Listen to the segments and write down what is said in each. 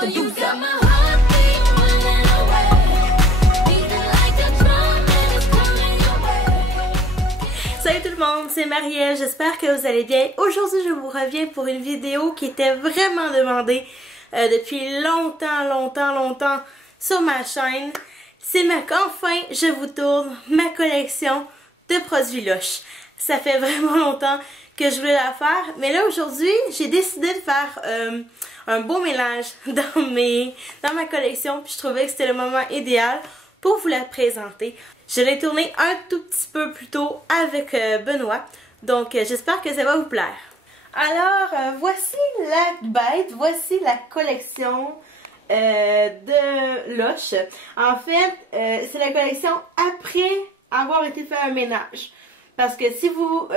Salut tout le monde, c'est Marielle, j'espère que vous allez bien. Aujourd'hui je vous reviens pour une vidéo qui était vraiment demandée depuis longtemps sur ma chaîne. C'est qu'enfin je vous tourne ma collection de produits Lush. Ça fait vraiment longtemps que je voulais la faire, mais là aujourd'hui j'ai décidé de faire un beau mélange dans ma collection, puis je trouvais que c'était le moment idéal pour vous la présenter. Je l'ai tournée un tout petit peu plus tôt avec Benoît, donc j'espère que ça va vous plaire. Alors voici la bête, voici la collection de Lush. En fait, c'est la collection après avoir été faire un ménage. Parce que si vous,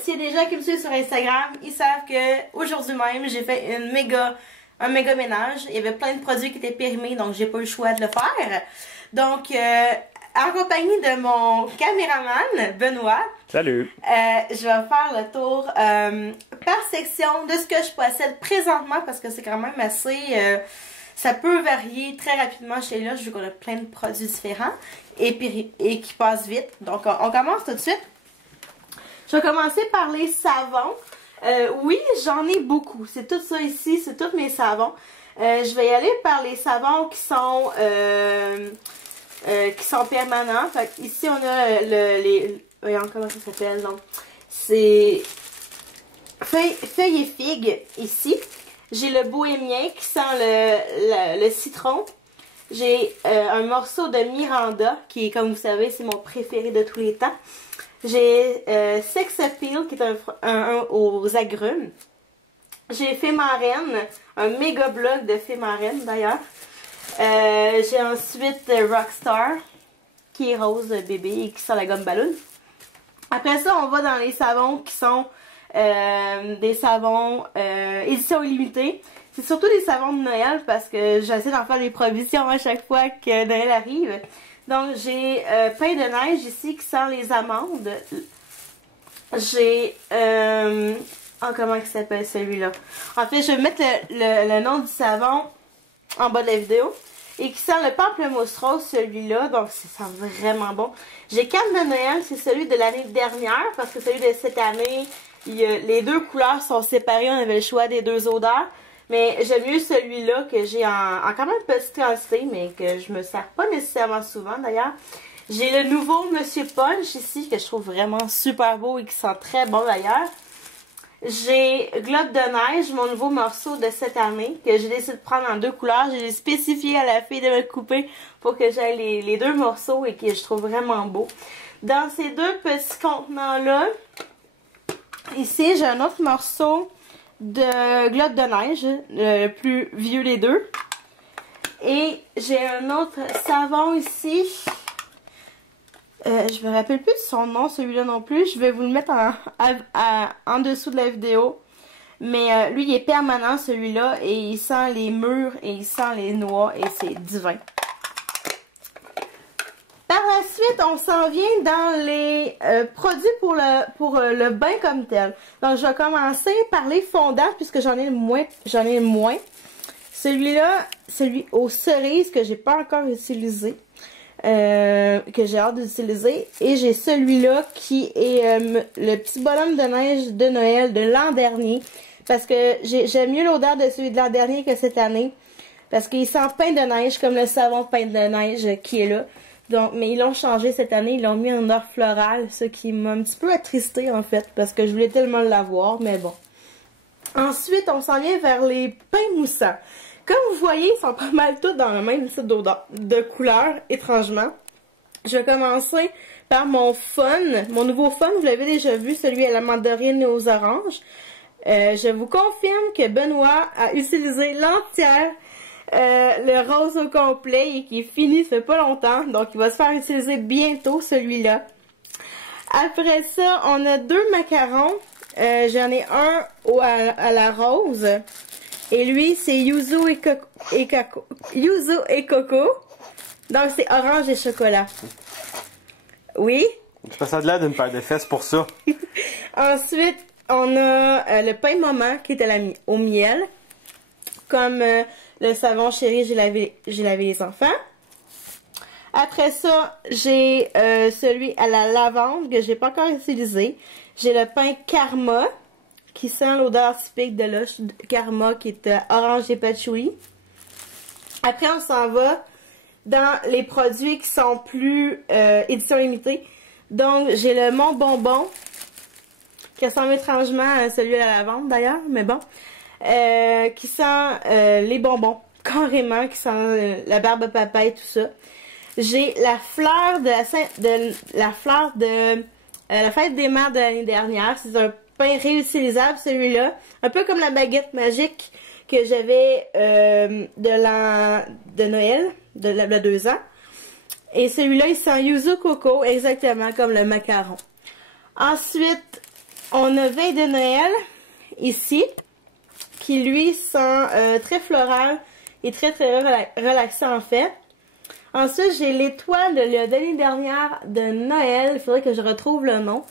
s'il y a des gens qui me suivent sur Instagram, ils savent que aujourd'hui même, j'ai fait un méga ménage. Il y avait plein de produits qui étaient périmés, donc j'ai pas eu le choix de le faire. Donc, en compagnie de mon caméraman, Benoît. Salut! Je vais faire le tour par section de ce que je possède présentement, parce que c'est quand même assez... ça peut varier très rapidement chez Lush, vu qu'on a plein de produits différents et qui passent vite. Donc, on commence tout de suite. Je vais commencer par les savons. Oui, j'en ai beaucoup. C'est tout ça ici, c'est tous mes savons. Je vais y aller par les savons qui sont permanents. Fait ici, on a voyons, comment ça s'appelle, donc. C'est feuille et figue, ici. J'ai le bohémien qui sent le citron. J'ai un morceau de Miranda, qui est, comme vous savez, c'est mon préféré de tous les temps. J'ai Sex Appeal, qui est un aux agrumes. J'ai Fée Marraine, un méga bloc de Fée Marraine d'ailleurs. J'ai ensuite Rockstar, qui est rose bébé et qui sent la gomme ballon. Après ça, on va dans les savons qui sont des savons édition illimitée. C'est surtout des savons de Noël parce que j'essaie d'en faire des provisions à chaque fois que Noël arrive. Donc j'ai pain de neige ici qui sent les amandes. J'ai comment il s'appelle celui-là? En fait, je vais mettre le nom du savon en bas de la vidéo. Et qui sent le pamplemousse rose, celui-là. Donc ça sent vraiment bon. J'ai Canne de Noël, c'est celui de l'année dernière. Parce que celui de cette année, les deux couleurs sont séparées. On avait le choix des deux odeurs. Mais j'aime mieux celui-là que j'ai en quand même petite quantité, mais que je me sers pas nécessairement souvent d'ailleurs. J'ai le nouveau Monsieur Punch ici, que je trouve vraiment super beau et qui sent très bon d'ailleurs. J'ai Globe de neige, mon nouveau morceau de cette année, que j'ai décidé de prendre en deux couleurs. J'ai spécifié à la fille de me le couper pour que j'aille les deux morceaux et que je trouve vraiment beau. Dans ces deux petits contenants-là, ici j'ai un autre morceau de Globe de neige, le plus vieux des deux. Et j'ai un autre savon ici. Je me rappelle plus de son nom, celui-là non plus. Je vais vous le mettre en dessous de la vidéo. Mais lui, il est permanent, celui-là. Et il sent les mûres et il sent les noix. Et c'est divin. Par la suite, on s'en vient dans les produits pour le bain comme tel. Donc, je vais commencer par les fondants puisque j'en ai le moins. Celui-là, celui aux cerises que j'ai pas encore utilisé. Que j'ai hâte d'utiliser. Et j'ai celui-là qui est le petit bonhomme de neige de Noël de l'an dernier. Parce que j'aime mieux l'odeur de celui de l'an dernier que cette année. Parce qu'il sent pain de neige comme le savon pain de neige qui est là. Donc, mais ils l'ont changé cette année. Ils l'ont mis en odeur florale. Ce qui m'a un petit peu attristée en fait. Parce que je voulais tellement l'avoir. Mais bon. Ensuite, on s'en vient vers les pains moussants. Comme vous voyez, ils sont pas mal tous dans le même type de couleur, étrangement. Je vais commencer par mon Fun. Mon nouveau Fun, vous l'avez déjà vu, celui à la mandarine et aux oranges. Je vous confirme que Benoît a utilisé l'entière, le rose au complet et qui est fini, ça fait pas longtemps. Donc, il va se faire utiliser bientôt, celui-là. Après ça, on a deux macarons. J'en ai un à la rose. Et lui, c'est Yuzu et Coco. Donc, c'est orange et chocolat. Oui? Je passe de là d'une paire de fesses pour ça. Ensuite, on a le pain moment qui est au miel. Comme le savon Chéri, j'ai lavé les enfants. Après ça, j'ai celui à la lavande que j'ai pas encore utilisé. J'ai le pain Karma qui sent l'odeur typique de Lush Karma qui est orange et patchouli. Après, on s'en va dans les produits qui sont plus édition limitée. Donc, j'ai le Mon Bonbon qui ressemble étrangement à celui à la lavande d'ailleurs, mais bon. Qui sent les bonbons, carrément, qui sent la barbe à papa et tout ça. J'ai la fleur de la fête des mères de l'année dernière. C'est un pain réutilisable, celui-là. Un peu comme la baguette magique que j'avais de Noël, de 2 ans. Et celui-là, il sent yuzu coco, exactement comme le macaron. Ensuite, on a Veille de Noël, ici, qui lui sent très floral et très relaxant en fait. Ensuite, j'ai l'étoile de l'année dernière de Noël. Il faudrait que je retrouve le nom.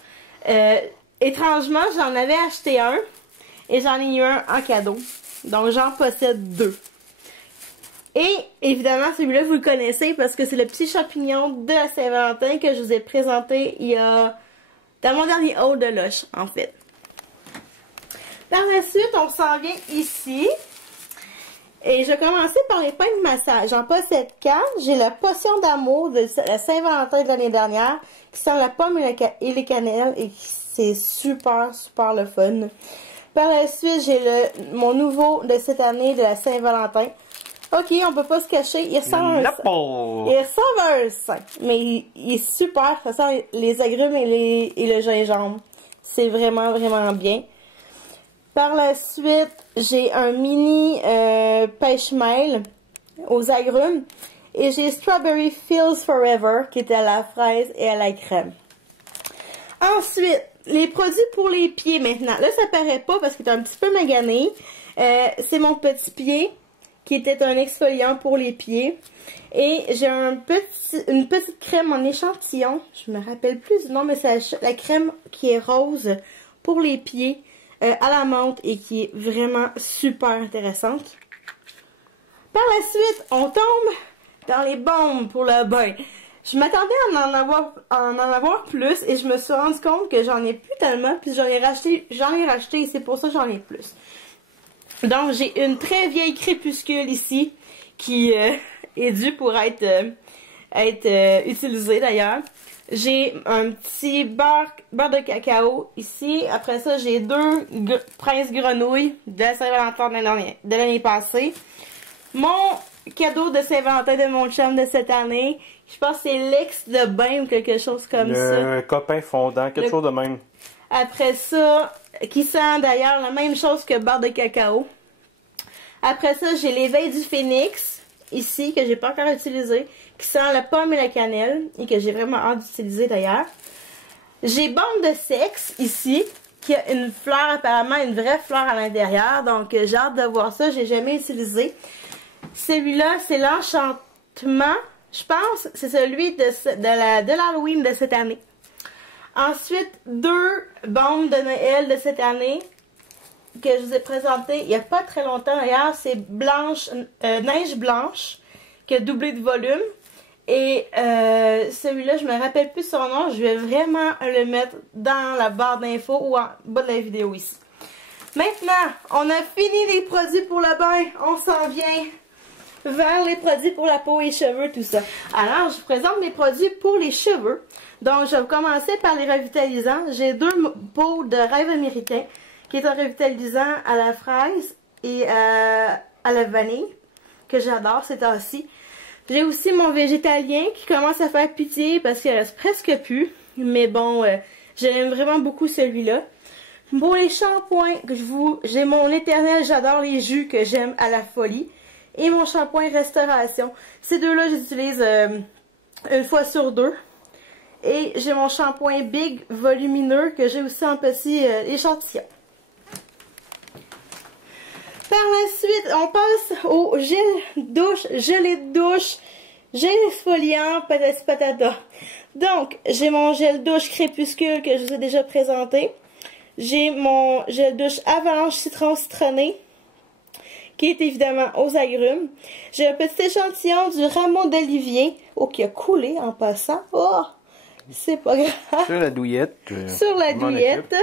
Étrangement, j'en avais acheté un et j'en ai eu un en cadeau. Donc, j'en possède 2. Et évidemment, celui-là, vous le connaissez parce que c'est le petit champignon de la Saint-Valentin que je vous ai présenté dans mon dernier haul de Lush, en fait. Par la suite, on s'en vient ici. Et je vais commencer par les pains de massage. J'en possède 4. J'ai la potion d'amour de la Saint-Valentin de l'année dernière qui sent la pomme et les cannelles et c'est super, super le fun. Par la suite, j'ai mon nouveau de cette année de la Saint-Valentin. Ok, on peut pas se cacher. Il ressemble à un sein. Mais il est super. Ça sent les agrumes et le gingembre. C'est vraiment, vraiment bien. Par la suite, j'ai un mini pêche mail aux agrumes. Et j'ai Strawberry Feels Forever qui est à la fraise et à la crème. Ensuite, les produits pour les pieds maintenant. Là, ça paraît pas parce qu'il est un petit peu magané. C'est mon petit pied qui était un exfoliant pour les pieds. Et j'ai une petite crème en échantillon. Je me rappelle plus du nom, mais c'est la crème qui est rose pour les pieds. À la menthe et qui est vraiment super intéressante. Par la suite, on tombe dans les bombes pour le bain. Je m'attendais à en avoir plus et je me suis rendu compte que j'en ai plus tellement puis j'en ai racheté et c'est pour ça que j'en ai plus. Donc j'ai une très vieille crépuscule ici qui est due pour être utilisée d'ailleurs. J'ai un petit beurre de cacao ici. Après ça, j'ai 2 Prince Grenouilles de Saint-Valentin de l'année passée. Mon cadeau de Saint-Valentin de mon chum de cette année, je pense que c'est l'ex de bain ou quelque chose comme ça. Le copain fondant, quelque chose de même. Après ça, qui sent d'ailleurs la même chose que beurre de cacao. Après ça, j'ai l'éveil du phénix, ici, que j'ai pas encore utilisé, qui sent la pomme et la cannelle, et que j'ai vraiment hâte d'utiliser d'ailleurs. J'ai bombe de sexe, ici, qui a une fleur, apparemment une vraie fleur à l'intérieur, donc j'ai hâte de voir ça, j'ai jamais utilisé. Celui-là, c'est l'enchantement, je pense, c'est celui de l'Halloween de cette année. Ensuite, 2 bombes de Noël de cette année, que je vous ai présenté il n'y a pas très longtemps d'ailleurs, c'est Neige Blanche, qui a doublé de volume. Et celui-là, je me rappelle plus son nom, je vais vraiment le mettre dans la barre d'infos ou en bas de la vidéo ici. Maintenant, on a fini les produits pour le bain, on s'en vient vers les produits pour la peau et les cheveux, tout ça. Alors, je vous présente mes produits pour les cheveux. Donc, je vais commencer par les revitalisants. J'ai 2 pots de Rêve américain, qui est un revitalisant à la fraise et à la vanille, que j'adore ces temps-ci. J'ai aussi mon végétalien qui commence à faire pitié parce qu'il reste presque plus. Mais bon, j'aime vraiment beaucoup celui-là. Pour les shampoings, j'ai mon éternel J'adore les jus que j'aime à la folie. Et mon shampoing Restauration. Ces deux-là, j'utilise une fois sur 2. Et j'ai mon shampoing Big volumineux que j'ai aussi en petit échantillon. Par la suite, on passe au gel douche, gelé de douche, gel exfoliant, patati patata. Donc, j'ai mon gel douche crépuscule que je vous ai déjà présenté. J'ai mon gel douche Avalanche citron citronné qui est évidemment aux agrumes. J'ai un petit échantillon du rameau d'olivier, qui a coulé en passant. Oh, c'est pas grave. Sur la douillette. Sur la douillette.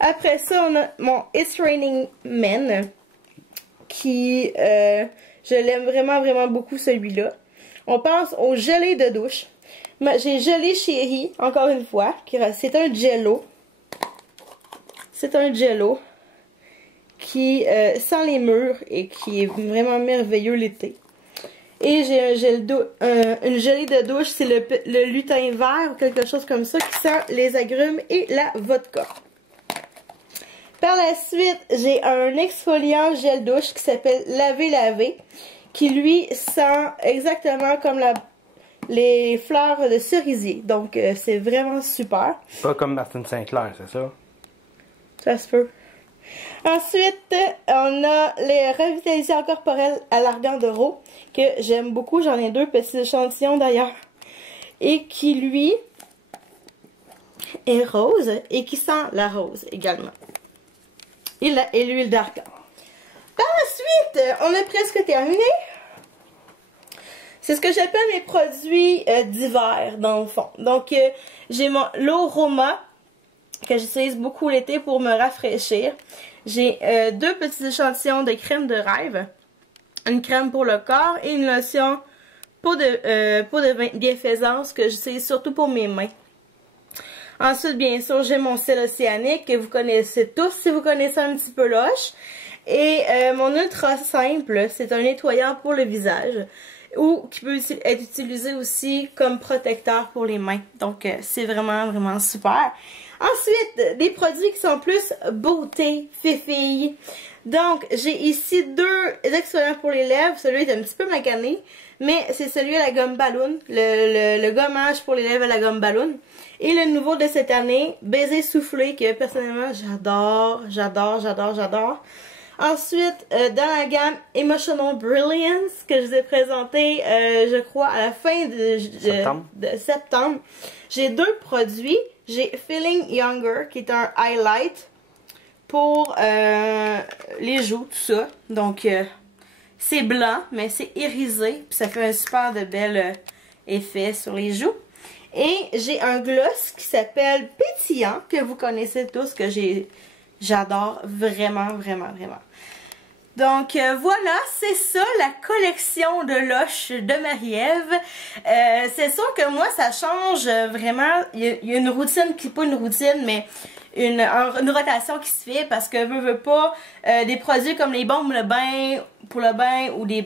Après ça, on a mon It's Raining Men, qui, je l'aime vraiment, vraiment beaucoup celui-là. On passe au gelé de douche. J'ai gelé chéri, encore une fois, c'est un jello. C'est un jello qui sent les murs et qui est vraiment merveilleux l'été. Et j'ai une gelée de douche, c'est le lutin vert ou quelque chose comme ça qui sent les agrumes et la vodka. Par la suite, j'ai un exfoliant gel douche qui s'appelle Laver Laver, qui lui sent exactement comme les fleurs de cerisier. Donc c'est vraiment super. Pas comme Martin Saint-Clair, c'est ça? Ça se peut. Ensuite, on a les revitalisateurs corporels à l'argan de Rho, que j'aime beaucoup. J'en ai 2 petits échantillons d'ailleurs. Et qui, lui, est rose et qui sent la rose également. Et l'huile d'argan. Par la suite, on a presque terminé. C'est ce que j'appelle mes produits d'hiver, dans le fond. Donc, j'ai l'eau Roma, que j'utilise beaucoup l'été pour me rafraîchir. J'ai 2 petits échantillons de crème de rêve, une crème pour le corps et une lotion peau de bienfaisance que j'utilise surtout pour mes mains. Ensuite, bien sûr, j'ai mon sel océanique que vous connaissez tous si vous connaissez un petit peu l'Oche. Et mon ultra simple, c'est un nettoyant pour le visage ou qui peut être utilisé aussi comme protecteur pour les mains. Donc, c'est vraiment, vraiment super. Ensuite, des produits qui sont plus beauté, fifille. Donc, j'ai ici 2 exfoliants pour les lèvres. Celui est un petit peu macané, mais c'est celui à la gomme ballon, le gommage pour les lèvres à la gomme ballon. Et le nouveau de cette année, baiser soufflé, que personnellement, j'adore, j'adore, j'adore, j'adore. Ensuite, dans la gamme Emotional Brilliance, que je vous ai présenté, je crois, à la fin de septembre, j'ai 2 produits. J'ai Feeling Younger, qui est un highlight pour les joues, tout ça. Donc, c'est blanc, mais c'est irisé, puis ça fait un super de bel effet sur les joues. Et j'ai un gloss qui s'appelle Pétillant, que vous connaissez tous, que j'adore vraiment, vraiment, vraiment. Donc voilà, c'est ça la collection de Lush de Marie-Ève. C'est sûr que moi ça change vraiment. Il y a une routine qui, pas une routine, mais une rotation qui se fait parce que veut pas des produits comme les bombes pour le bain ou des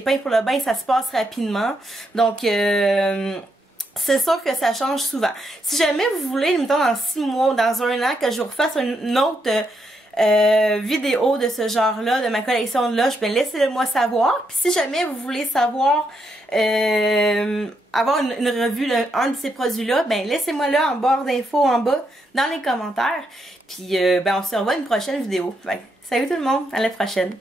pains pour le bain, ça se passe rapidement. Donc c'est sûr que ça change souvent. Si jamais vous voulez, mettons dans 6 mois ou dans 1 an, que je vous refasse une autre vidéo de ce genre-là, de ma collection de Lush, ben laissez-le moi savoir. Puis si jamais vous voulez savoir, avoir une revue d'un de ces produits-là, ben laissez-moi là en barre d'infos en bas, dans les commentaires. Puis ben on se revoit une prochaine vidéo. Ben, salut tout le monde, à la prochaine.